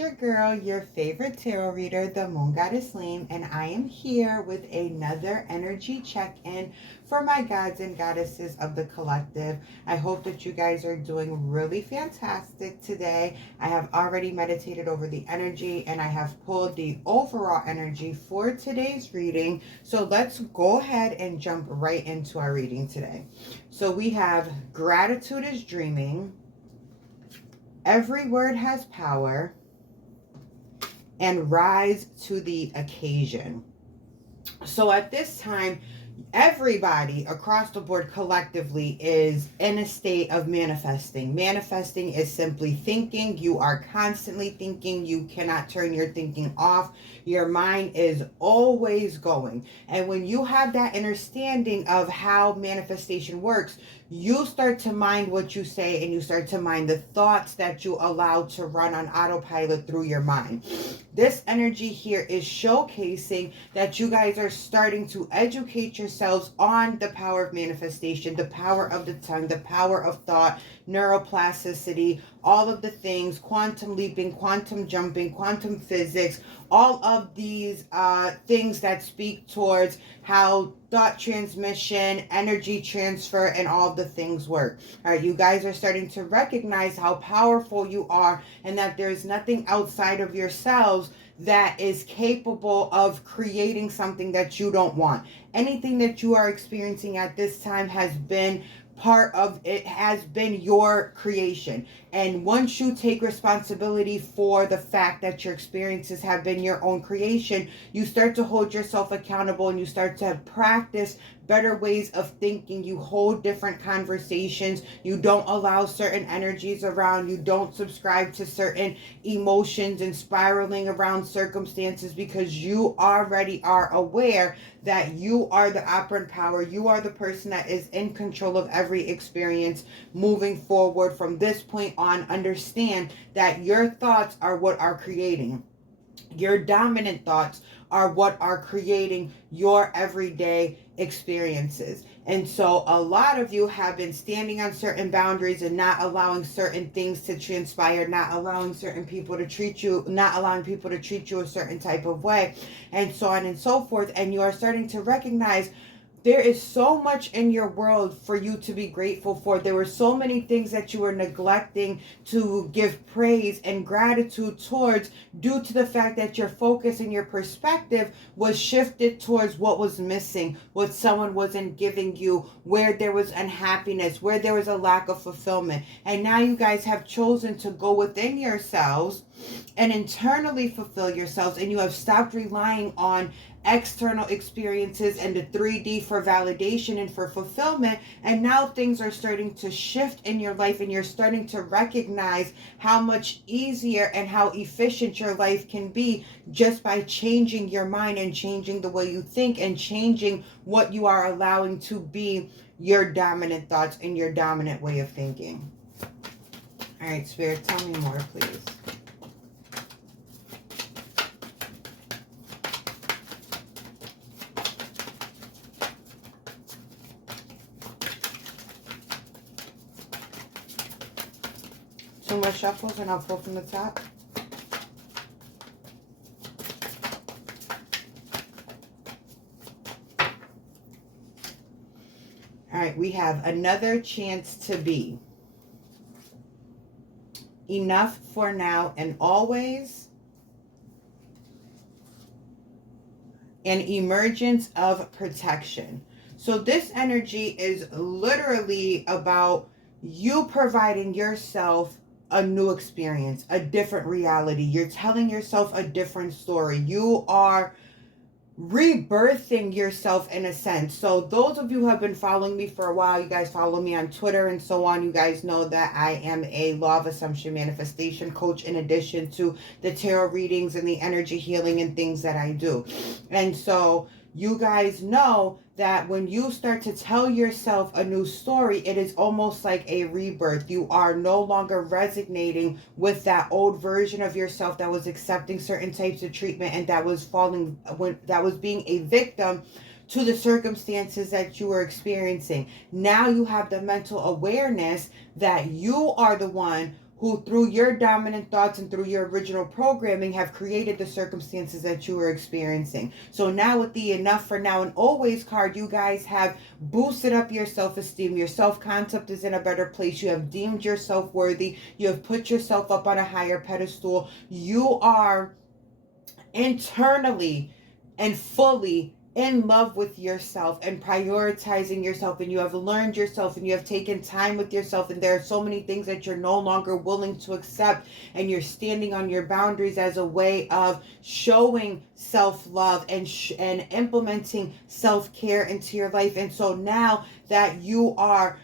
your girl, your favorite tarot reader, the Moon Goddess Lane, and I am here with another energy check-in for my gods and goddesses of the collective. I hope that you guys are doing really fantastic today. I have already meditated over the energy and I have pulled the overall energy for today's reading. So let's go ahead and jump right into our reading today. So we have gratitude is dreaming. Every word has power, and rise to the occasion. So at this time, everybody across the board collectively is in a state of manifesting. Manifesting is simply thinking. You are constantly thinking. You cannot turn your thinking off. Your mind is always going. And when you have that understanding of how manifestation works, you start to mind what you say, and you start to mind the thoughts that you allow to run on autopilot through your mind. This energy here is showcasing that you guys are starting to educate yourselves on the power of manifestation, the power of the tongue, the power of thought, neuroplasticity, all of the things, quantum leaping, quantum jumping, quantum physics, all of these things that speak towards how thought transmission, energy transfer, and all of the things work. All right, you guys are starting to recognize how powerful you are and that there's nothing outside of yourselves that is capable of creating something that you don't want. Anything that you are experiencing at this time has been part of it, has been your creation. And once you take responsibility for the fact that your experiences have been your own creation, you start to hold yourself accountable and you start to practice better ways of thinking. You hold different conversations. You don't allow certain energies around. You don't subscribe to certain emotions and spiraling around circumstances, because you already are aware that you are the operant power. You are the person that is in control of every experience moving forward. From this point on, understand that your thoughts are what are creating. Your dominant thoughts are what are creating your everyday experiences. And so a lot of you have been standing on certain boundaries and not allowing certain things to transpire, not allowing certain people to treat you, not allowing people to treat you a certain type of way, and so on and so forth. And you are starting to recognize there is so much in your world for you to be grateful for. There were so many things that you were neglecting to give praise and gratitude towards, due to the fact that your focus and your perspective was shifted towards what was missing, what someone wasn't giving you, where there was unhappiness, where there was a lack of fulfillment. And now you guys have chosen to go within yourselves and internally fulfill yourselves, and you have stopped relying on external experiences and the 3D for validation and for fulfillment. And now things are starting to shift in your life, and you're starting to recognize how much easier and how efficient your life can be just by changing your mind and changing the way you think and changing what you are allowing to be your dominant thoughts and your dominant way of thinking. All right, Spirit, tell me more, please. Two more shuffles and I'll pull from the top. All right, we have another chance to be. Enough for now and always. An emergence of protection. So this energy is literally about you providing yourself a new experience, a different reality. You're telling yourself a different story. You are rebirthing yourself in a sense. So those of you who have been following me for a while, you guys follow me on Twitter and so on, you guys know that I am a law of assumption manifestation coach, in addition to the tarot readings and the energy healing and things that I do. And so you guys know that when you start to tell yourself a new story, it is almost like a rebirth. You are no longer resonating with that old version of yourself that was accepting certain types of treatment and that was being a victim to the circumstances that you were experiencing. Now you have the mental awareness that you are the one who through your dominant thoughts and through your original programming have created the circumstances that you are experiencing. So now with the enough for now and always card, you guys have boosted up your self-esteem. Your self-concept is in a better place. You have deemed yourself worthy. You have put yourself up on a higher pedestal. You are internally and fully in love with yourself and prioritizing yourself, and you have learned yourself and you have taken time with yourself, and there are so many things that you're no longer willing to accept, and you're standing on your boundaries as a way of showing self-love and implementing self-care into your life. And so now that you are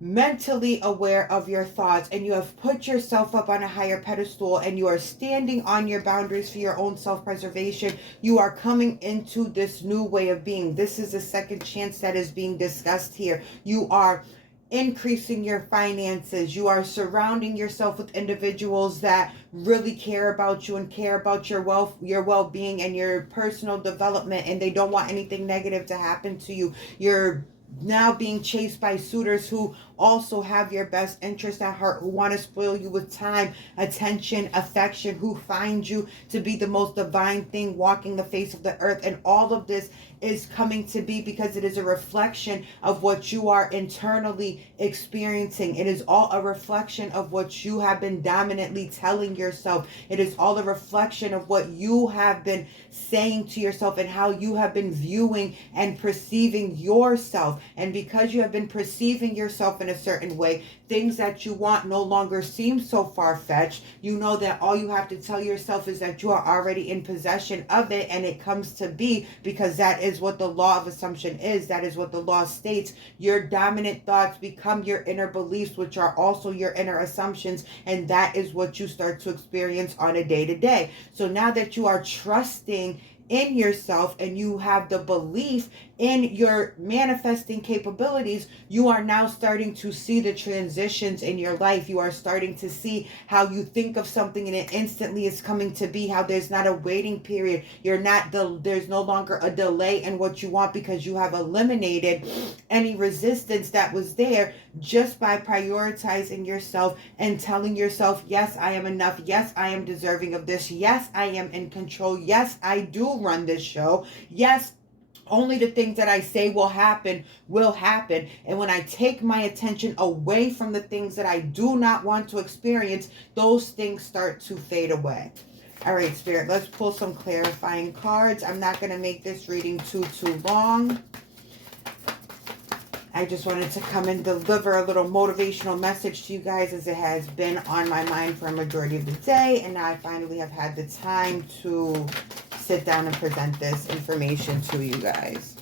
mentally aware of your thoughts and you have put yourself up on a higher pedestal and you are standing on your boundaries for your own self-preservation, you are coming into this new way of being. This is a second chance that is being discussed here. You are increasing your finances. You are surrounding yourself with individuals that really care about you and care about your well-being and your personal development, and they don't want anything negative to happen to you. You're now being chased by suitors who also have your best interest at heart, who want to spoil you with time, attention, affection, who find you to be the most divine thing walking the face of the earth. And all of this is coming to be because it is a reflection of what you are internally experiencing. It is all a reflection of what you have been dominantly telling yourself. It is all a reflection of what you have been saying to yourself and how you have been viewing and perceiving yourself. And because you have been perceiving yourself in a certain way, things that you want no longer seem so far-fetched. You know that all you have to tell yourself is that you are already in possession of it, and it comes to be because that is what the law of assumption is. That is what the law states. Your dominant thoughts become your inner beliefs, which are also your inner assumptions, and that is what you start to experience on a day-to-day. So now that you are trusting in yourself and you have the belief in your manifesting capabilities, you are now starting to see the transitions in your life. You are starting to see how you think of something and it instantly is coming to be, how there's not a waiting period. There's no longer a delay in what you want because you have eliminated any resistance that was there just by prioritizing yourself and telling yourself, yes, I am enough. Yes, I am deserving of this. Yes, I am in control. Yes, I do run this show. Yes, only the things that I say will happen. And when I take my attention away from the things that I do not want to experience, those things start to fade away. All right, Spirit, let's pull some clarifying cards. I'm not going to make this reading too long. I just wanted to come and deliver a little motivational message to you guys, as it has been on my mind for a majority of the day. And now I finally have had the time to sit down and present this information to you guys.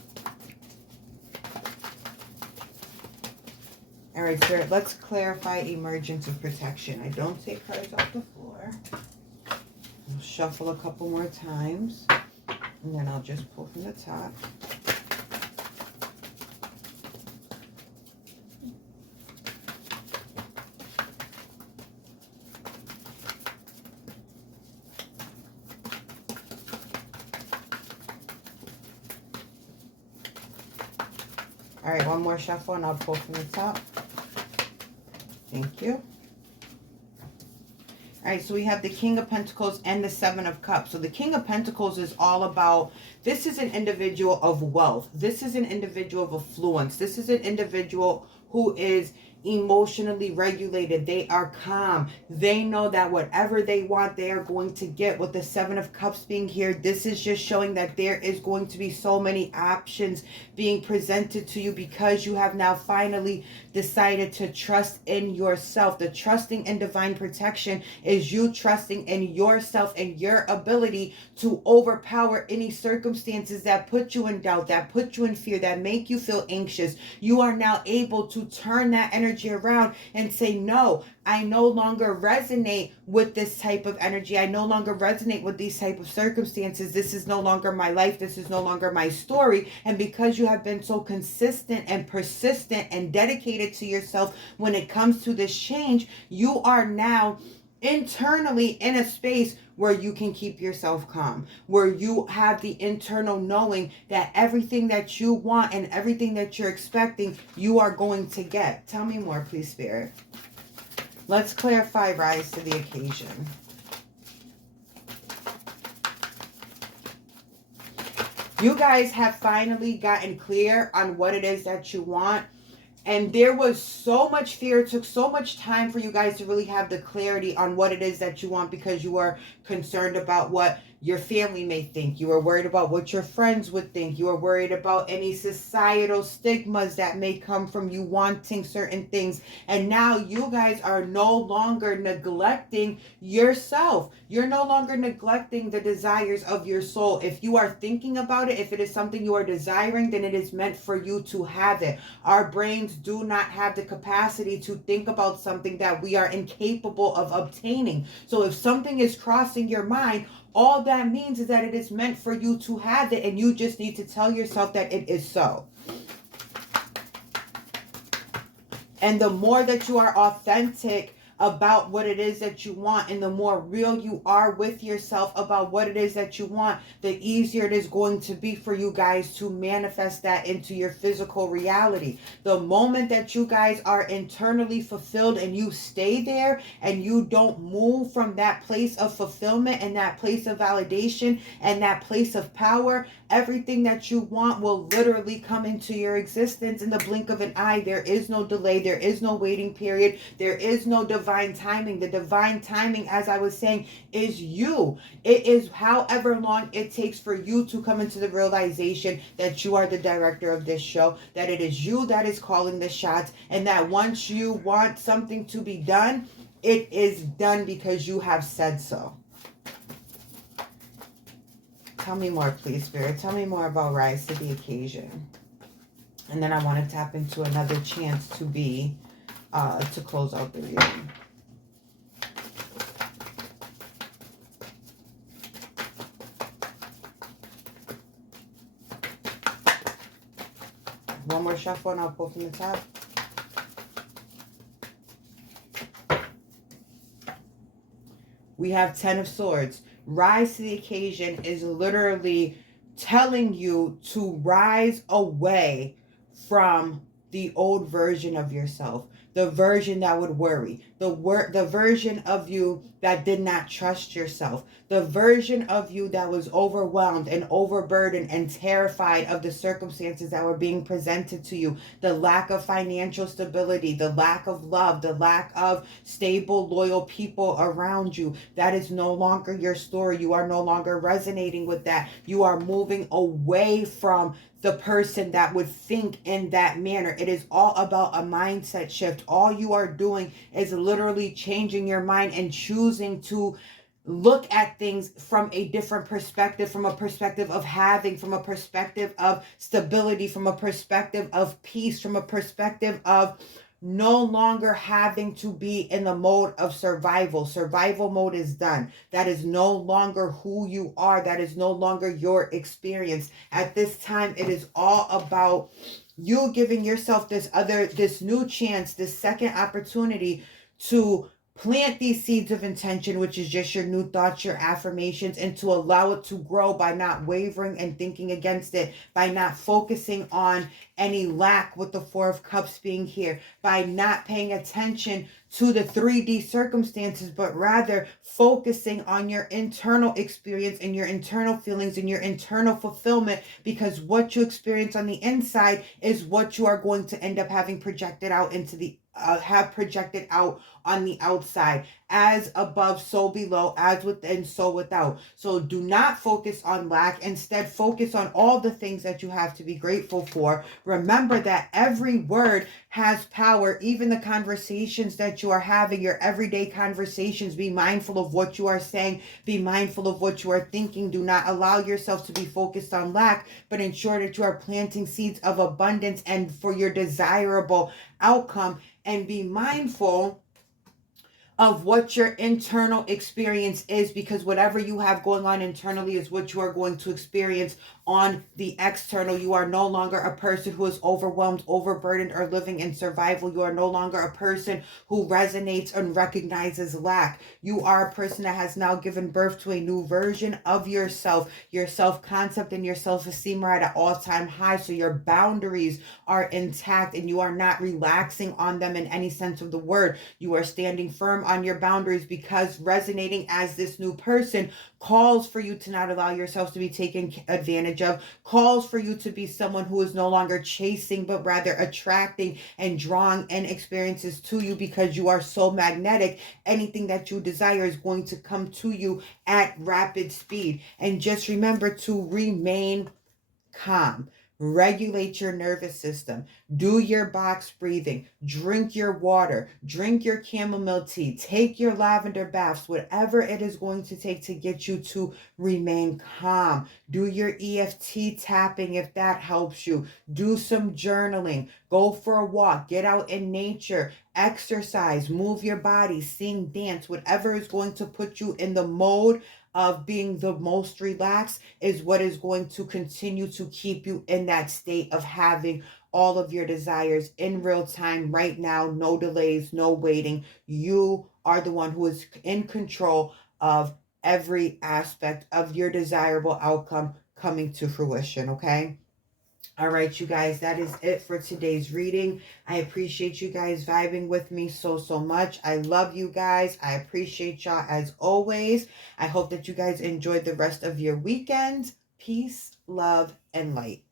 All right, Spirit, let's clarify emergence of protection. I don't take cards off the floor. I'll shuffle a couple more times, and then I'll just pull from the top. All right, one more shuffle and I'll pull from the top. Thank you. All right, so we have the King of Pentacles and the Seven of Cups. So the King of Pentacles is all about, this is an individual of wealth. This is an individual of affluence. This is an individual who is emotionally regulated. They are calm. They know that whatever they want, they are going to get. With the Seven of Cups being here, this is just showing that there is going to be so many options being presented to you because you have now finally decided to trust in yourself. The trusting in divine protection is you trusting in yourself and your ability to overpower any circumstances that put you in doubt, that put you in fear, that make you feel anxious. You are now able to turn that energy around and say, no, I no longer resonate with this type of energy. I no longer resonate with these type of circumstances. This is no longer my life. This is no longer my story. And because you have been so consistent and persistent and dedicated to yourself when it comes to this change, you are now internally in a space where you can keep yourself calm, where you have the internal knowing that everything that you want and everything that you're expecting, you are going to get. Tell me more, please, Spirit. Let's clarify, rise to the occasion. You guys have finally gotten clear on what it is that you want. And there was so much fear. It took so much time for you guys to really have the clarity on what it is that you want, because you are concerned about what your family may think. You are worried about what your friends would think. You are worried about any societal stigmas that may come from you wanting certain things. And now you guys are no longer neglecting yourself. You're no longer neglecting the desires of your soul. If you are thinking about it, if it is something you are desiring, then it is meant for you to have it. Our brains do not have the capacity to think about something that we are incapable of obtaining. So if something is crossing your mind, all that means is that it is meant for you to have it, and you just need to tell yourself that it is so. And the more that you are authentic about what it is that you want, and the more real you are with yourself about what it is that you want, the easier it is going to be for you guys to manifest that into your physical reality. The moment that you guys are internally fulfilled and you stay there and you don't move from that place of fulfillment and that place of validation and that place of power, everything that you want will literally come into your existence in the blink of an eye. There is no delay. There is no waiting period. There is no divine timing. The divine timing, as I was saying, is you. It is however long it takes for you to come into the realization that you are the director of this show, that it is you that is calling the shots, and that once you want something to be done, it is done because you have said so. Tell me more, please, Spirit. Tell me more about rise to the occasion. And then I want to tap into another chance to be, to close out the reading. One more shuffle and I'll pull from the top. We have 10 of Swords. Rise to the occasion is literally telling you to rise away from the old version of yourself, the version that would worry, the version of you that did not trust yourself, the version of you that was overwhelmed and overburdened and terrified of the circumstances that were being presented to you, the lack of financial stability, the lack of love, the lack of stable, loyal people around you. That is no longer your story. You are no longer resonating with that. You are moving away from the person that would think in that manner. It is all about a mindset shift. All you are doing is literally changing your mind and choosing to look at things from a different perspective, from a perspective of having, from a perspective of stability, from a perspective of peace, from a perspective of no longer having to be in the mode of survival. Survival mode is done. That is no longer who you are. That is no longer your experience. At this time, it is all about you giving yourself this new chance, this second opportunity to plant these seeds of intention, which is just your new thoughts, your affirmations, and to allow it to grow by not wavering and thinking against it, by not focusing on any lack with the Four of Cups being here, by not paying attention to the 3D circumstances, but rather focusing on your internal experience and your internal feelings and your internal fulfillment, because what you experience on the inside is what you are going to end up having projected out into the have projected out on the outside. As above, so below, as within, so without. So do not focus on lack. Instead, focus on all the things that you have to be grateful for. Remember that every word has power. Even the conversations that you are having, your everyday conversations, be mindful of what you are saying. Be mindful of what you are thinking. Do not allow yourself to be focused on lack, but ensure that you are planting seeds of abundance and for your desirable outcome. And be mindful of what your internal experience is, because whatever you have going on internally is what you are going to experience on the external. You are no longer a person who is overwhelmed, overburdened, or living in survival. You are no longer a person who resonates and recognizes lack. You are a person that has now given birth to a new version of yourself. Your self-concept and your self-esteem are at an all-time high, so your boundaries are intact and you are not relaxing on them in any sense of the word. You are standing firm on your boundaries, because resonating as this new person calls for you to not allow yourself to be taken advantage of, calls for you to be someone who is no longer chasing, but rather attracting and drawing in experiences to you, because you are so magnetic. Anything that you desire is going to come to you at rapid speed. And just remember to remain calm. Regulate your nervous system. Do your box breathing. Drink your water. Drink your chamomile tea. Take your lavender baths. Whatever it is going to take to get you to remain calm. Do your EFT tapping if that helps you. Do some journaling. Go for a walk. Get out in nature. Exercise. Move your body. Sing, dance. Whatever is going to put you in the mode of being the most relaxed is what is going to continue to keep you in that state of having all of your desires in real time right now. No delays, no waiting. You are the one who is in control of every aspect of your desirable outcome coming to fruition, okay? All right, you guys, that is it for today's reading. I appreciate you guys vibing with me so much. I love you guys. I appreciate y'all as always. I hope that you guys enjoyed the rest of your weekend. Peace, love, and light.